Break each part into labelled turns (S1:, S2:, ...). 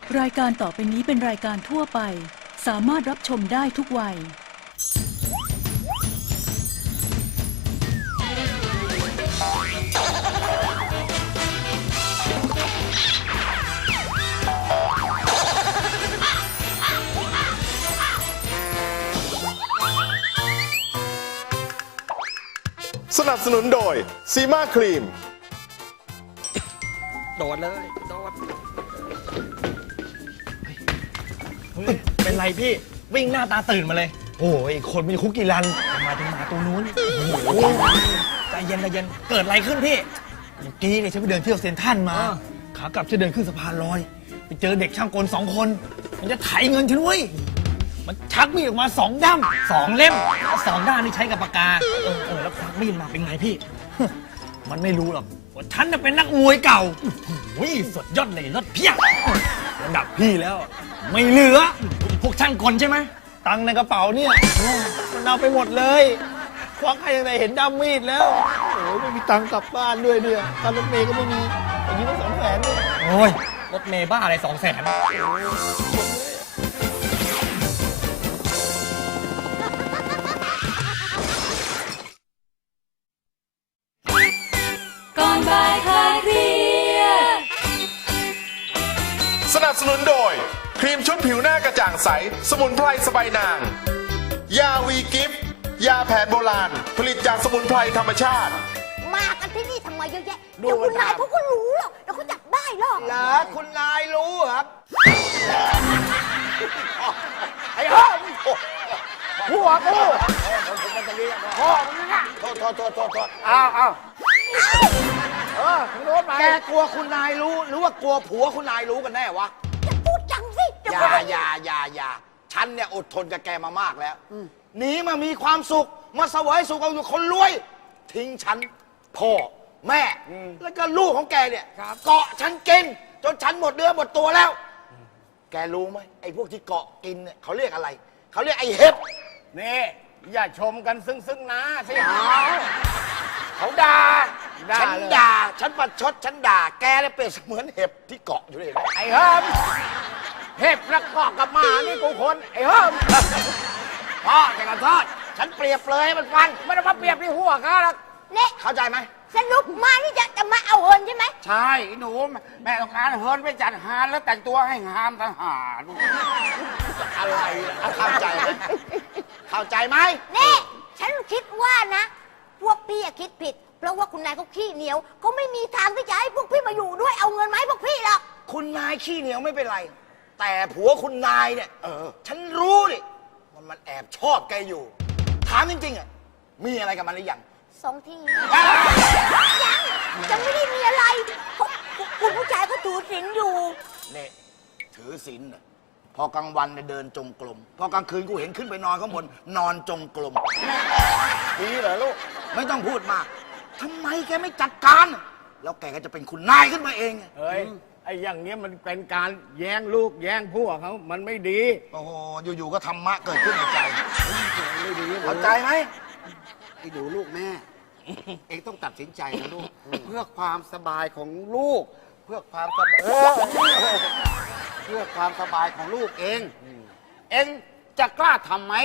S1: รายการต่อไปนี้เป็นรายการทั่วไปสามารถรับชมได้ทุกวัย
S2: สนับสนุนโดยซีมาครีม
S3: โดดเลยโดดเป็นไรพี่วิ่งหน้าตาตื่นมาเลยโอ้ยคนมีคุกกี้รันมาถึงหมาตัวนู้นโอ้ยใจเย็นใจเย็นเกิดอะไรขึ้นพี่เมื่อกี้เนี่ยฉันไปเดินเที่ยวเซ็นทรัลมาขากลับฉันเดินขึ้นสะพานลอยไปเจอเด็กช่างกล2 คนมันจะไถเงินฉันเว้ยมันชักมีดออกมา2 ด้าม2 เล่ม2 ด้ามนี่ใช้กับปากกาแล้วควักมีดมาเป็นไงพี่ มันไม่รู้หรอกว่าฉันน่ะเป็นนักมวยเก่าสุดยอดเลยรถเพียงระดับพี่แล้ว ไม่เหลือ พวกช่างกลใช่ไหมตังค์ในกระเป๋าเนี่ยมันเอาไปหมดเลยควักให้ยังไงเห็นด้ามมีดแล้วโอ้ยไม่มีตังค์กลับบ้านด้วยเนี่ยค่ารถเมย์ก็ไม่มีอย่างนี้ต้อง200,000ด้วยโอ้ยรถเมย์บ้าอะไร200,000
S1: ก่อนบ่ายคลายเครียด
S2: สนับสนุนโดยครีมชุดผิวหน้ากระจ่างใสสมุนไพรสบายนางยาวีกิฟต์ยาแผนโบราณผลิตจากสมุนไพรธรรมชาติ
S4: มากันที่นี่ทำไมเยอะแยะเดี๋ยวคุณนายเขาก็รู้หรอกเดี๋ยวเขาจับได้หรอก
S5: เหรอคุณนายรู้ครับไอ้ห้องหัวกูพ่อมึงนะโทษอ้าวถึงโดนไปแกกลัวคุณนายรู้หรือว่ากลัวผัวคุณนายรู้กันแน่วะ
S4: อย่าพูดจังสิเดี๋ยว
S5: อย่าฉันเนี่ยอดทนกับแกมามากแล้วหนีมามีความสุขมาเสวยสุขเอาอยู่คนรวย ทิ้งฉันพ่อแม่แล้วก็ลูกของแกเนี่ยเกาะฉันกินจนฉันหมดเนื้อหมดตัวแล้ว แกรู้ไหมไอ้พวกที่เกาะกินเนี่ยเขาเรียกอะไรเขาเรียกไอ้เห็บนี่อย่าชมกันซึ่งนะสิเขาด่าฉันด่าฉันประชดฉันด่าแกเลยเปรียบเสมือนเห็บที่เกาะอยู่เลยไอ้เหิมเห็บแล้วเกาะกับหมานี่กูคนไอ้เหิมพ่อจะขอโทษฉันเปรียบเลยให้มันฟังไม่ได้มาเปรียบที่หัวเขาหรอก
S4: เนี่ย
S5: เข้าใจไหม
S4: สรุปมานี่จะมาเอาเงินใช่ไหม
S5: ใช่หนูแม่ต้องการเฮิร์นไปจัดหารแล้วแต่งตัวให้งามทหารอะไรเข้าใจไหมเข้าใจไหม
S4: เนี่ยฉันคิดว่านะพวกพี่อะคิดผิดเพราะว่าคุณนายเขาขี้เหนียวเขาไม่มีทางที่จะให้พวกพี่มาอยู่ด้วยเอาเงินไหมาให้พวกพี่หรอก
S5: คุณนายขี้เหนียวไม่เป็นไร แต่ผัวคุณนายเนี่ยฉันรู้ดิว่ามันแอบชอบแกอยู่ ถามจริงๆอ่ะมีอะไรกับมันหรือยัง
S4: 2 ทียังไม่ได้มีอะไรคุณผู้ชายเขาถือศีลอยู่
S5: เนี่ยถือศีลน่ะพอกลางวันเนี่ยเดินจงกรมพอกลางคืนกูเห็นขึ้นไปนอนข้างบนนอนจงกรมดีเหรอลูกไม่ต้องพูดมากทำไมแกไม่จัดการ แล้วแกก็จะเป็นคุณนายขึ้นมาเอง
S6: เฮ้ย ไอ้อย่างเนี้ยมันเป็นการแย่งลูกแย่งพวกเขามันไม่ดี
S5: โอ้โหอยู่ๆก็ธรรมะเกิดขึ้นในใจ
S6: ไม่ดี
S5: เข้าใจไหม
S7: ไอ้หนูลูกแม่ เองต้องตัดสินใจนะลูก เพื่อความสบายของลูก เพื่อความสบายเพื่อความสบายของลูกเอง เองจะกล้าทำไหม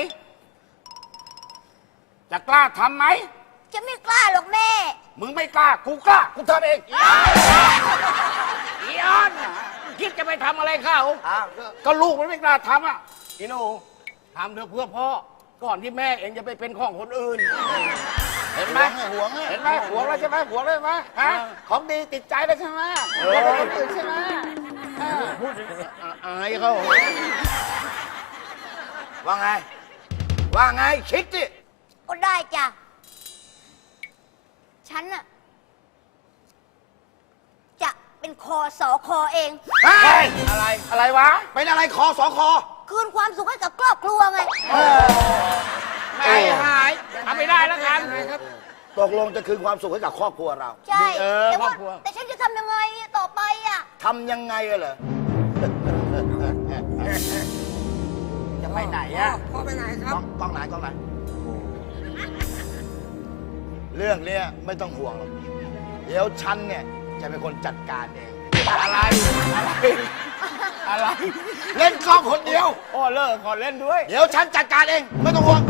S7: จะกล้าทำไหม
S4: จะไม่กล้าหรอกแม่
S7: มึงไม่กล้า กูกล้า กูทำเอง
S6: อีออนคิดจะไปทำอะไรเขา
S7: ก็ลูกมันไม่กล้าทำอ่ะ
S6: อีหนูทำเถอะเพื่อพ่อก่อนที่แม่เองจะไปเป็นของคนอื่น
S7: เห็นไหม
S5: ห่วง
S7: เห็นไหมหวงแล้วใช่ไหมหวงแล้วใช่ไหมฮะของดีติดใจแล้วใช่ไหมหวงคนอื่นใช่ไหม
S6: พูดอายเขา
S5: ว่าไง ว่าไงคิดสิ
S4: ก็ได้จ้ะฉันน่ะจะเป็นคอสอคอเอง
S5: เฮ้ย
S7: อะไรวะ
S5: เป็นอะไรคอสอคอ
S4: คืนความสุขให้กับครอบครัวไง
S7: ไม่หาย
S6: ทำไม่ได้แล้วกัน
S5: ตกลงจะคืนความสุขให้กับครอบครัวเรา
S4: ใช่ แต่
S6: ครอ
S4: ว่า
S6: บครัว
S4: แต่ฉันจะทำยังไงต่อไปอ่ะ
S5: ทำยังไงอะเหรอ
S7: จะไปไหนอ่ะ
S5: กล้องไหนเรื่องเนี้ยไม่ต้องห่วงหรอกเดี๋ยวฉันเนี่ยจะเป็นคนจัดการเอง
S6: อะไร
S5: เล่นกล้องคนเดียว
S6: โอ้เลิกขอเล่นด้วย
S5: เดี๋ยวฉันจัดการเอง ไม่ต้องห่วง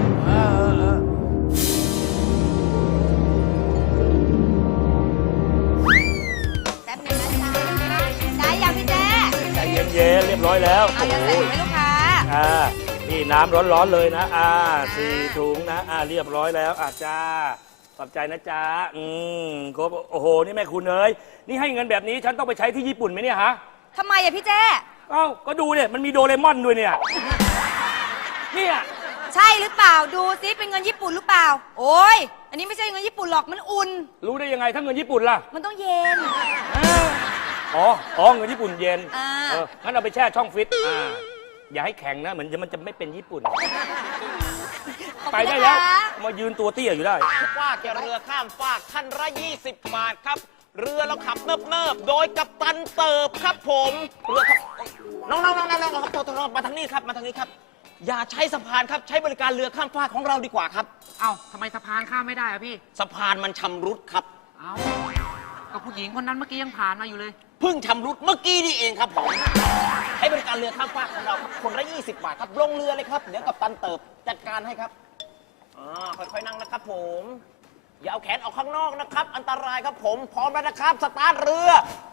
S4: แป๊บนึงนะจ๊ะได้ยังพี่แจ้
S8: ใจเย็นๆเรียบร้อยแล้ว
S4: เอายังใส่ถุงให้ลูกค้า
S8: นี่น้ำร้อนๆเลยนะ4 ถุงนะเรียบร้อยแล้วจ้าขอบใจนะจ๊ะครบโอ้โหนี่แม่คุณเอ้ยนี่ให้เงินแบบนี้ฉันต้องไปใช้ที่ญี่ปุ่นไหมเนี่ยฮะ
S4: ทำไมอะพี่แจ้
S8: เอ้าก็ดูเนี่ยมันมีโดเรมอนด้วยเนี่ยเนี่ย
S4: ใช่หรือเปล่าดูซิเป็นเงินญี่ปุ่นหรือเปล่า โอ้ยอันนี้ไม่ใช่เงินญี่ปุ่นหรอกมันอุ่น
S8: รู้ได้ยังไงถ้าเงินญี่ปุ่นล่ะ
S4: มันต้องเย็น
S8: อ๋อเงินญี่ปุ่นเย็น
S4: อ่า
S8: งั้นเอาไปแช่ช่องฟิตอย่าให้แข็งนะเหมือนมันจะไม่เป็นญี่ปุ่น ไปได้แล้วมายืนตัวเตี้ยอยู่ได้
S9: ฟากแกเรือข้ามฟากท่านละ20 บาทครับ เรือเราขับเนิบๆโดยกัปตันเติบครับผมเรือครับน้องครับตัวมาทางนี้ครับมาทางนี้ครับ อย่าใช้สะพานครับใช้บริการเรือข้ามฟากของเราดีกว่าครับ
S10: เอ้าทำไมสะพานข้ามไม่ได้อะพี่
S9: สะพานมันชำรุดครับ
S10: เอ้าก็ผู้หญิงคนนั้นเมื่อกี้ยังผ่านมาอยู่เลย
S9: เพิ่งชำรุดเมื่อกี้นี่เองครับผมใช้บริการเรือข้ามฟากของเราครับคนละ20 บาทครับลงเรือเลยครับเดี๋ยวกัปตันเติบจัดการให้ครับค่อยๆนั่งนะครับผมอย่าเอาแขนออกข้างนอกนะครับ อันตรายครับผมพร้อมแล้วนะครับสตาร์ทเรือ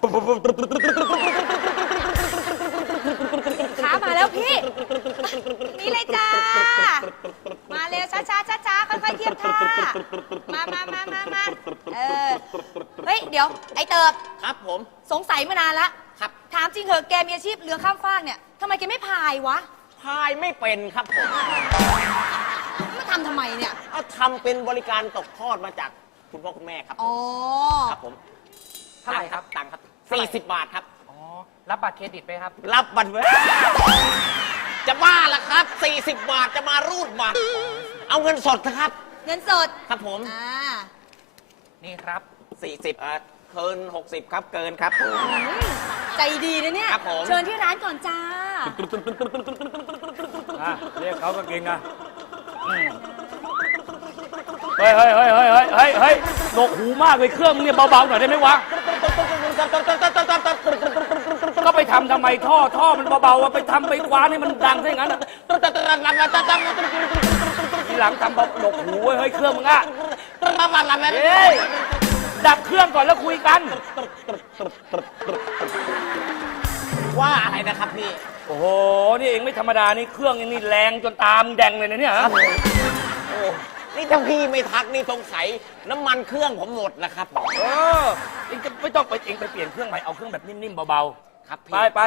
S4: ขามาแล้วพี่ นี่เลยจ้า มาเร็วช้าค่อยๆเทียบท่ามาเฮ้ยเดี๋ยวไอเติบ
S9: ครับผม
S4: สงสัยมานานละ
S9: ครับ
S4: ถามจริงเหอะแกมีอาชีพเรือข้ามฟากเนี่ยทำไมแกไม่พายวะ
S9: พายไม่เป็นครับผม
S4: ไม่ทำไมเนี่ย
S9: เอาทำเป็นบริการตกทอดมาจากคุณพ่อคุณแม่ครับ
S4: อ๋อ
S9: ครับผม
S10: เท่าไหร่ครับ
S9: ตังค์ครับ40 บาทครับ
S10: อ๋อ รับบัตรเครดิตไหมครับ
S9: รับบัตรไว้จะบ้าละครับ 40 บาทจะมารูดบัตร เอาเงินสดนะครับ
S4: เงินสด
S9: ครับผม
S10: นี่ครับ
S9: 40เกิน60 ครับเกินครับ
S4: ใจดีนะเนี่ย
S9: ครับผม
S4: เชิญที่ร้านก่อนจ้า
S8: เรียกเขาก็เก่งนะเฮ้ยหนวกหูมากเลยเครื่องมึงเนี่ยเบาๆหน่อยได้ไหมวะ ก็ไปทำไมท่อมันเบาๆไปทำไปคว้านให้มันดังซะอย่างนั้นทีหลังทำเบาหนวกหูเฮ้ยเครื่องมึงอะเฮ้ยดับเครื่องก่อนแล้วคุยกัน
S9: ว่าอะไรนะครับพี่
S8: โอ้โห นี่เองไม่ธรรมดา นี่เครื่องนี่แรงจนตามแดงเลยนะเนี่ยฮะ
S9: โอ้นี่ถ้าพี่ไม่ทักนี่สงสัยน้ำมันเครื่องผมหมดนะครับ
S8: เองจะไม่ต้องไปเองไปเปลี่ยนเครื่องใหม่ เอาเครื่องแบบนิ่มๆเบาๆ
S9: ครับพี่
S8: ไป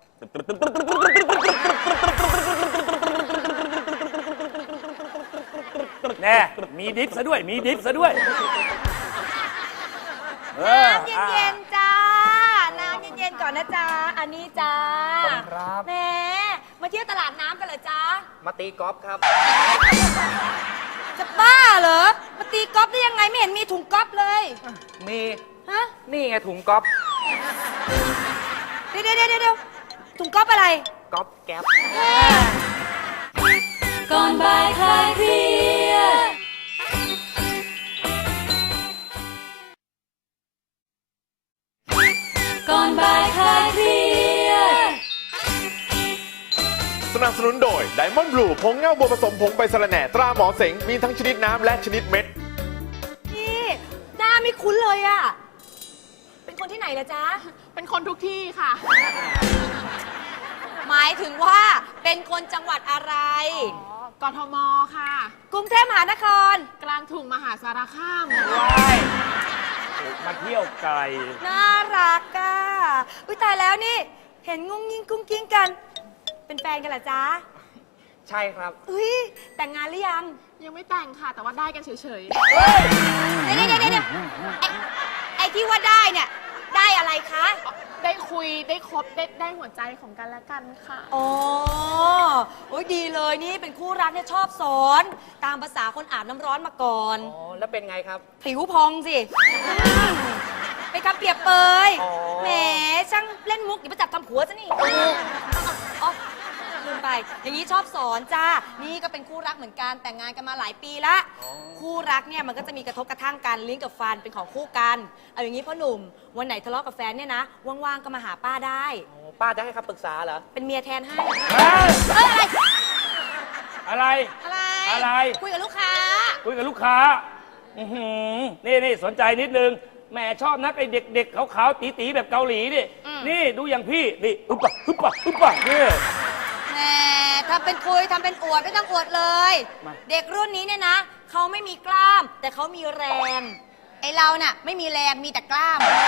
S8: แน่มีดิฟซะด้วย น้ำ
S4: เย็นๆจ้า น้ำเย็นๆก่อนนะจ้า อันนี้จ้า
S10: ครับ
S4: แหมมาเที่ยวตลาดน้ำกันเหรอจ้า
S10: มาตีกอล์ฟครับ
S4: จะบ้าเหรอ มาตีกอล์ฟได้ยังไงไม่เห็นมีถุงกอล์ฟเลย
S10: มี
S4: ฮะ
S10: นี่ไงถุงกอล์ฟ
S4: เดี๋ยวถุงกอล์ฟอะไร
S10: กอล์ฟแก๊ป
S1: ก่อนบ่ายคลายเครียดก่อนบ่ายคลายเครียด
S2: สนับสนุนโดย Diamond Blue ผงเงาบัวผสมผงใบสะระแหน่ตราหมอเสง มีทั้งชนิดน้ำและชนิดเม็ด
S4: นี่หน้าไม่คุ้นเลยอะเป็นคนที่ไหนล่ะจ๊ะ
S11: เป็นคนทุกที่ค่ะ
S4: หมายถึงว่าเป็นคนจังหวัดอะไร
S11: กทม ค่ะ
S4: กรุงเทพมหานคร
S11: กลางถุงมหาสารคาม
S8: มาเที่ยวไกล
S4: น่ารักอ่ะอุ้ยตายแล้วนี่ เห็นงุ้งยิงกุ้งกิ้งกัน เป็นแฟนกันเหรอจ๊ะ
S10: ใช่ครับ
S4: อุ้ยแต่งงานหรือยัง
S11: ยังไม่แต่งค่ะ แต่ว่าได้กันเฉย
S4: เดี๋ยวไอ้ที่ว่าได้เนี่ย ได้อะไรคะ
S11: ๆ ได้คุย ได้คบ ได้หัวใจของกันและกันค่ะ
S4: อ๋อโอ้ยดีเลยนี่เป็นคู่รักเนี่ยชอบสอน ตามภาษาคนอาบน้ำร้อนมาก่อน
S10: อ๋อ แล้วเป็นไงครับ
S4: ผิวพองสิไปนคำเปรียบเปย
S10: อ๋อ
S4: แหมช่างเล่นมุกอย่าไปจับทำผัวซะนี่อ๋อลืมไป
S12: อย่างนี้ชอบสอนจ้า นี่ก็เป็นคู่รักเหมือนกันแต่งงานกันมาหลายปีละคู่รักเนี่ยมันก็จะมีกระทบกระทั่งกันลิ้นกับฟันเป็นของคู่กัน เอาอย่างนี้พ่อหนุ่มวันไหนทะเลาะกับแฟนเนี่ยนะว่างๆก็มาหาป้าได้
S9: ป้าจะให้คำปรึกษาเหรอ
S12: เป็นเมียแทนให้
S8: อะไร
S12: อะไร
S8: อะไร
S12: คุยกับลูกค้า
S8: คุยกับลูกค้า อื้อหือนี่สนใจนิดนึงแหมชอบนักไอเด็กๆขาวๆตีๆแบบเกาหลีนี่ นี่ดูอย่างพี่ นี่อึ๊บปะอึ๊บปะอึ๊บปะนี่
S12: แหมทำเป็นคุยทำเป็นอวดไม่ต้องอวดเลย
S8: มา
S12: เด็กรุ่นนี้เนี่ยนะเขาไม่มีกล้าม แต่เขามีแรง ไอเราน่ะไม่มีแรงมีแต่กล้าม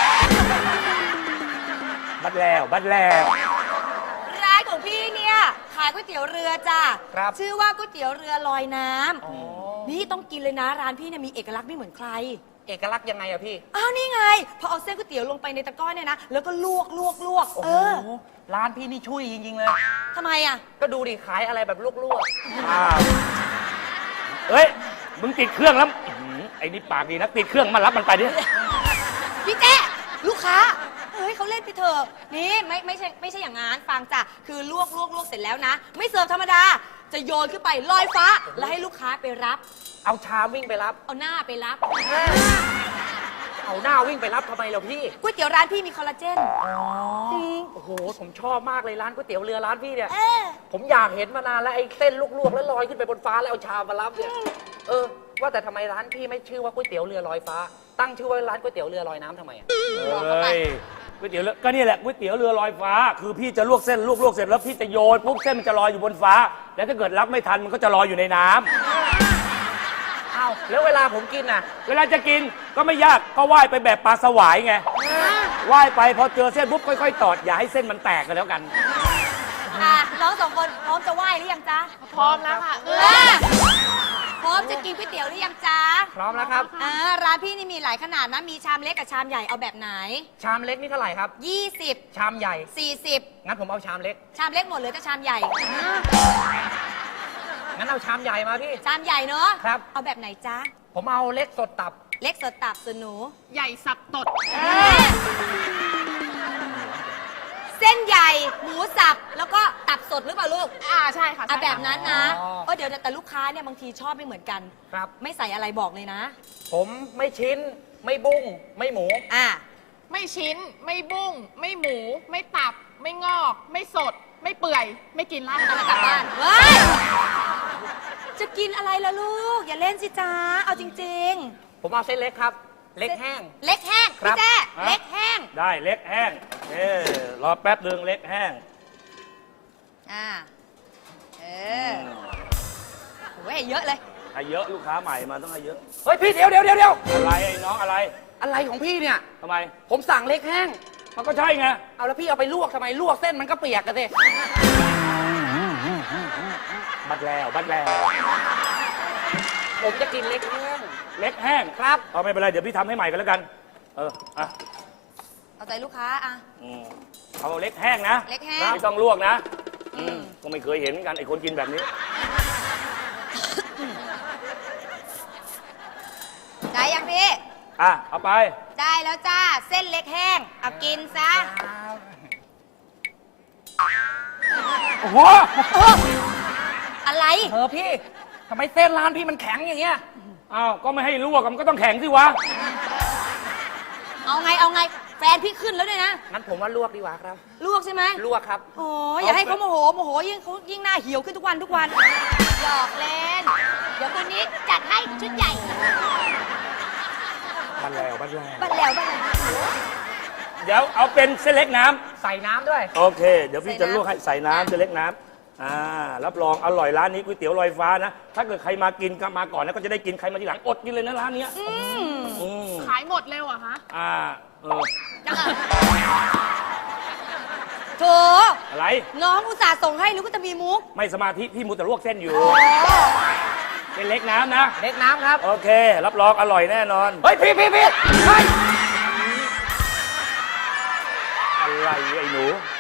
S8: บัดแล้ว
S12: ร้านของพี่เนี่ยขายก๋วยเตี๋ยวเรือจ้ะ
S9: ครับ
S12: ชื่อว่าก๋วยเตี๋ยวเรือลอยน้ำนี่ต้องกินเลยนะร้านพี่เนี่ยมีเอกลักษณ์ไม่เหมือนใคร
S9: เอกลักษณ์ยังไงอะพี่
S12: อ้าวนี่ไงพอเอาเส้นก๋วยเตี๋ยวลงไปในตะกร้อเนี่ยนะแล้วก็ลวก
S9: โอ้โห ร้านพี่นี่ช่วยจริงๆเลย
S12: ทำไมอ่ะ
S9: ก็ดูดิ ขายอะไรแบบลวก
S8: อ้าวเฮ้ย มึงติดเครื่องแล้วอื้อหือไอ้นี่ปากดีนะติดเครื่องมารับมันไปดิ
S12: พี่เจ๊ลูกค้าเฮ้ยเขาเล่นไปเถอะนี่ไม่ใช่อย่างงั้นฟังจ้ะคือลวกเสร็จแล้วนะ ไม่เสิร์ฟธรรมดา จะโยนขึ้นไปลอยฟ้า แล้วให้ลูกค้าไปรับ
S9: ๆ เอาชามวิ่งไปรับ
S12: เอาหน้าไปรับ
S9: เอาหน้าวิ่งไปรับทำไมเราพี่
S12: ก๋วยเตี๋ยวร้านพี่มีคอลลาเจนจริง
S9: โอ้โห ผมชอบมากเลยร้านก๋วยเตี๋ยวเรือร้านพี่เนี่ย ผมอยากเห็นมานานแล้วไอ้เส้นลวกๆแล้วลอยขึ้นไปบนฟ้าแล้วเอาชามมารับเนี่ย ว่าแต่ทำไมร้านพี่ไม่ชื่อว่าก๋วยเตี๋ยวเรือลอยฟ้า ตั้งชื่อว่าร้านก๋วยเตี๋ยวเรือลอยน้ำทำไมอะ
S8: เฮ้ยก๋วยเตี๋ยวเรือก็นี่แหละก๋วยเตี๋ยวเรือลอยฟ้า คือพี่จะลวกเส้นลวกเสร็จแล้วพี่จะโยนปุ๊บเส้นมันจะลอยอยู่บนฟ้า แล้วถ้าเกิดรับไม่ทันมันก็จะลอยอยู่ในน้ำ
S9: อ้าวแล้วเวลาผมกินน่ะ
S8: เวลาจะกินก็ไม่ยากก็ว่ายไปแบบปลาสวายไงว่ายไปพอเจอเส้นปุ๊บค่อยๆตอดอย่าให้เส้นมันแตกกันแล้วกัน
S12: น้องสองคนพร้อมจะไหว้หรือยังจ๊ะ
S11: พร้อมแล้วค่ะ
S12: พร้อมจะกินก๋วยเตี๋ยวหรือยังจ๊ะ
S9: พร้อมแล้วครับ
S12: ร้านพี่นี่มีหลายขนาดนะมีชามเล็กกับชามใหญ่เอาแบบไหน
S9: ชามเล็กนี่เท่าไหร่ครับ
S12: 20
S9: ชามใหญ่
S12: 40
S9: งั้นผมเอาชามเล็ก
S12: ชามเล็กหมดเลยแต่ชามใหญ่
S9: งั้นเอาชามใหญ่มาพี่
S12: ชามใหญ่เนอะ
S9: ครับ
S12: เอาแบบไหนจ๊ะ
S9: ผมเอาเล็กสดตับ
S12: เล็กสดตับส่วนหนู
S11: ใหญ่สับตด
S12: เส้นใหญ่หมูสับแล้วก็ตับสดหรือเปล่าลูก
S11: ใช่ค่ะ
S12: เอาแบบนั้นนะ
S9: อ๋อ
S12: เดี๋ยวแต่ลูกค้าเนี่ยบางทีชอบไม่เหมือนกัน
S9: ครับ
S12: ไม่ใส่อะไรบอกเลยนะ
S9: ผมไม่ชิ้น ไม่บุ้ง ไม่หมู
S11: ไม่ชิ้น ไม่บุ้ง ไม่หมู ไม่ตับ ไม่งอก ไม่สด ไม่เปื่อย ไม่กินละ
S12: เอากลับบ้านเว้ยจะกินอะไรล่ะลูก อย่าเล่นสิจ้าเอาจริง
S9: ผมเอาเส้นเล็กครับ เล็กแห้ง
S12: ๆ เล็กแห้ง
S9: ครั
S12: พี่
S9: บ
S12: แจ้
S8: ฮะ
S12: เล็กแห้ง
S8: ได้เล็กแห้งรอแป๊บนึงเล็กแห้ง
S12: โอ้ยเยอะเลย
S8: ให้เยอะลูกค้าใหม่มาต้องให้เยอะ
S9: เฮ้ยพี่เดี๋ยว
S8: อะไรไอ้น้องอะไร
S9: อะไรของพี่เนี่ย
S8: ทำไม
S9: ผมสั่งเล็กแห้ง
S8: มันก็ใช่ไง
S9: เอาแล้วพี่เอาไปลวกทำไม ลวกเส้นมันก็เปียกกันสิ
S8: บัดแล้ว
S9: ผมจะกินเล็กแห้ง
S8: เล็กแห้ง
S9: ครับ
S8: เอาไม่เป็นไรเดี๋ยวพี่ทำให้ใหม่กันแล้วกัน อ่ะ
S12: เอาใจลูกค้าอ่ะ
S8: เอาเล็กแห้งนะ
S12: เล็กแห้ง
S8: ไม่ต้องลวกนะก็ไม่เคยเห็นเหมือนกันไอ้คนกินแบบนี้
S12: ได้ยังพี่
S8: เอาไป
S12: ได้แล้วจ้า เส้นเล็กแห้ง เอากินซะ
S8: โอ้โห
S12: อะไร
S9: พี่ทำไมเส้นร้านพี่มันแข็งอย่างเงี้ย
S8: อ้าว ก็ไม่ให้ลวกมันก็ต้องแข็งสิวะ
S12: เอาไง แฟนพี่ขึ้นแล้วด้วยนะ
S9: งั้นผมว่าลวกดีกว่าครับ
S12: ลวกใช่ไหม
S9: ลวกครับ
S12: โอ้ยอย่าให้เขาโมโหยิ่งหน้าเหี่ยวขึ้นทุกวันหยอกเล่น เดี๋ยวคนนี้จัดให้ชุดใหญ่
S8: บัดแล้ว
S12: บ้านแล้ว
S8: เดี๋ยวเอาเป็นเส้นเล็กน้ำ
S9: ใส่น้ำด้วย
S8: โอเค เดี๋ยวพี่จะลวกให้ใส่น้ำเส้นเล็กน้ำรับรองอร่อยร้านนี้ก๋วยเตี๋ยวลอยฟ้านะ ถ้าเกิดใครมากินก็มาก่อนนะก็จะได้กินใครมาทีหลังอดกินเลยนะร้านเนี้ย
S11: ขายหมดเร็วอะคะ
S12: โถ
S8: อะไร
S12: น้องอุตส่าห์ส่งให้นึกว่าจะมีมุก
S8: ไม่สมาธิพี่มูแต่ลวกเส้นอยู่เส้นเล็กน้ำนะ
S9: เล็กน้ำครับ
S8: โอเค รับรองอร่อยแน่นอน
S9: เฮ้ยพี่เฮ้ย
S8: อะไรไอ้หนู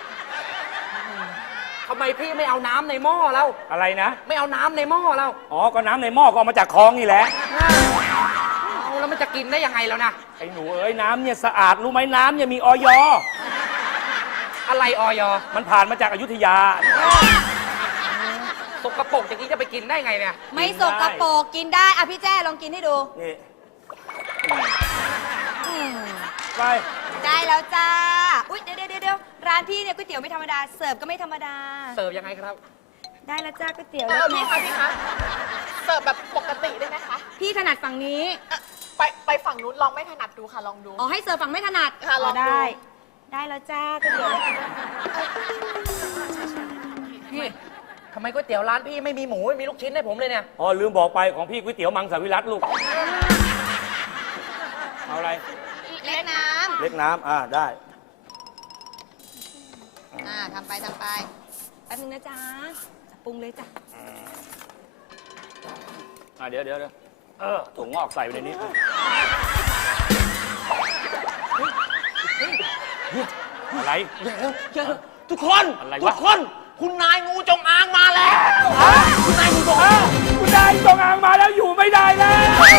S9: ทำไมพี่ไม่เอาน้ำในหม้อเรา
S8: อะไรนะ
S9: ไม่เอาน้ำในหม้อเรา
S8: อ๋อ ก็น้ำในหม้อก็เอามาจากคลองนี่แหละ
S9: เอาแล้วมันจะกินได้ยังไงแล้วนะ
S8: ไอ้หนูเอ้ยน้ำเนี่ยสะอาดรู้ไหมน้ำเนี่ยมีออย
S9: อะไรออย
S8: มันผ่านมาจากอยุธยา
S10: สกปรกอย่างนี้จะไปกินได้ไงเนี่ย
S12: ไม่สกปรกกินได้อ่ะพี่แจ้ลองกินให้ดู
S8: นี่
S12: อืม
S8: ไป
S12: ได้แล้วจ้า อุ๊ยเดี๋ยวร้านพี่เนี่ยก๋วยเตี๋ยวไม่ธรรมดา เสิร์ฟก็ไม่ธรรมดา
S10: เสิร์ฟยังไงครับ
S12: ได้แล้วจ้าก๋วยเตี๋ยว
S11: พี่คะพี่คะเสิร์ฟแบบปกติได้ไหมคะ
S12: พี่ถนัดฝั่งนี้
S11: ไปฝั่งนู้นลองไม่ถนัดดูค่ะลองดู
S12: อ๋อให้เสิร์ฟฝั่งไม่ถนัด
S11: ค่ะลองดู
S12: ได้ ได้แล้วจ้าก๋วยเตี๋ยวแล้ว
S10: พี่ทำไมก๋วยเตี๋ยวร้านพี่ไม่มีหมูไม่มีลูกชิ้นให้ผมเลยเนี่ย
S8: อ๋อลืมบอกไปของพี่ก๋วยเตี๋ยวมังสวิรัตลูก เอาอะไร
S12: เล็กน้
S8: เล็กน้ำได้
S12: ำทำไปแป๊บนึงนะจ๊ะจะปรุงเลยจ้ะ
S8: เดี๋ยวถั่วงอกใส่ไปในนี้อะไร
S9: ทุกคน
S8: อะไร
S9: ทุ
S8: วะ
S9: กคน คุณนายงูจงอางมาแล้ว
S8: คุณนายจงอางมาแล้วอยู่ไม่ได้แล้ว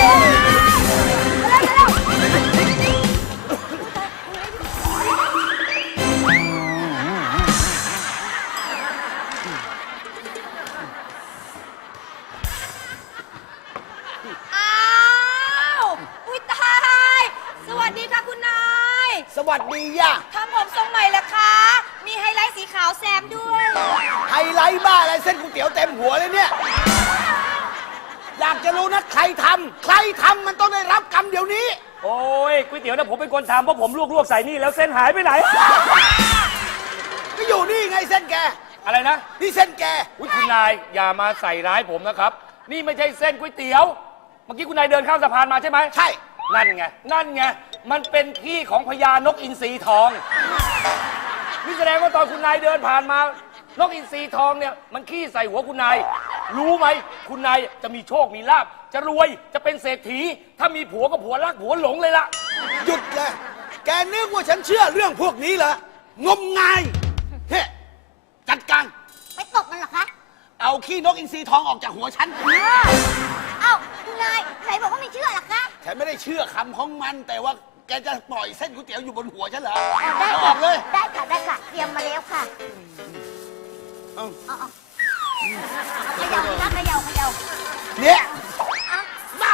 S12: อ้าว อุ้ยตาย สวัสดีค่ะคุณนาย
S5: สวัสดีย่า
S12: ทำผมทรงใหม่เหรอคะ มีไฮไลท์สีขาวแซมด้วย
S5: ไฮไลท์บ้าอะไรเส้นก๋วยเตี๋ยวเต็มหัวเลยเนี่ย อยากจะรู้นะใครทำมันต้องได้รับกรรมเดี๋ยวนี้
S8: โอ้ยก๋วยเตี๋ยวเนี่ยผมเป็นคนทำเพราะผมลวกใส่นี่แล้วเส้นหายไปไหน
S5: ก็อยู่นี่ไงเส้นแก
S8: อะไรนะ
S5: นี่เส้นแก
S8: อุ๊ยคุณนายอย่ามาใส่ร้ายผมนะครับ นี่ไม่ใช่เส้นก๋วยเตี๋ยว เมื่อกี้คุณนายเดินข้ามสะพานมาใช่ไหม
S5: ใช่
S8: นั่นไงมันเป็นที่ของพญานกอินทรีทองนี่แสดงว่าตอนคุณนายเดินผ่านมานกอินทรีทองเนี่ยมันขี้ใส่หัวคุณนายรู้ไหมคุณนายจะมีโชคมีลาภจะรวยจะเป็นเศรษฐีถ้ามีผัวก็ผัวรักผัวหลงเลยล่ะ
S5: หยุดเลย แกนึกว่าฉันเชื่อเรื่องพวกนี้เหรองมงายเฮ้จัดการ
S4: ไปตบมันเหรอคะ
S5: เอาขี้นกอินทรีทองออกจากหัวฉัน
S4: เอ้าคุณนายไหนบอกว่าไม่เชื่อล่ะคะ
S5: ฉันไม่ได้เชื่อคำของมัน แต่ว่าแกจะปล่อยเส้นก๋วยเตี๋ยวอยู่บนหัวฉันเหรอ
S4: ได้
S5: เอาอ
S4: ค่ะ
S5: อกเลย
S4: ได้ค่ะเตรียมมาแล้วค่ะ
S5: เอา
S4: เอาเขย่าสิคะเขย่า
S5: เนี่ย
S4: เอา
S5: บ้า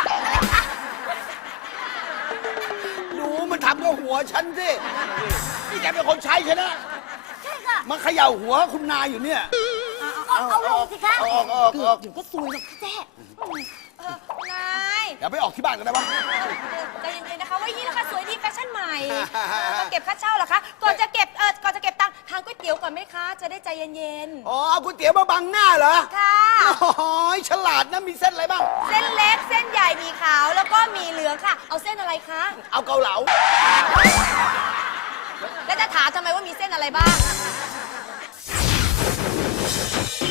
S5: หนูมันทำกับหัวฉันสินี่แกเป็นคนใช้ฉันนะ
S4: ใช่ค่ะ
S5: มาเขย่าหัวคุณนายอยู่เนี่ย
S4: เอาลงสิคะ
S5: เอาออก
S4: เดี๋ยวก็ซวยหรอกพี่แจ้
S12: คุณนาย
S5: อย่าไปออกที่บ้านกันได้ปะ
S12: ใจเย็นๆนะคะว่ายี่นะคะสวยดีแฟชั่นใหม่มาเก็บค่าเช่าเหรอคะ ก่อนจะเก็บตังค์ทานก๋วยเตี๋ยวก่อนไหมคะ จะได้ใจเย็น
S5: อ๋อเอาก๋วยเตี๋ยวมาบังหน้าเหรอ
S12: ๆ ค่ะ
S5: โอ้ยฉลาดนะ มีเส้นอะไรบ้าง
S12: เส้นเล็ก เส้นใหญ่ มีขาว แล้วก็มีเหลืองค่ะ เอาเส้นอะไรคะ
S5: เอาเกาเหลา
S12: แล้วจะถามทำไมว่ามีเส้นอะไรบ้าง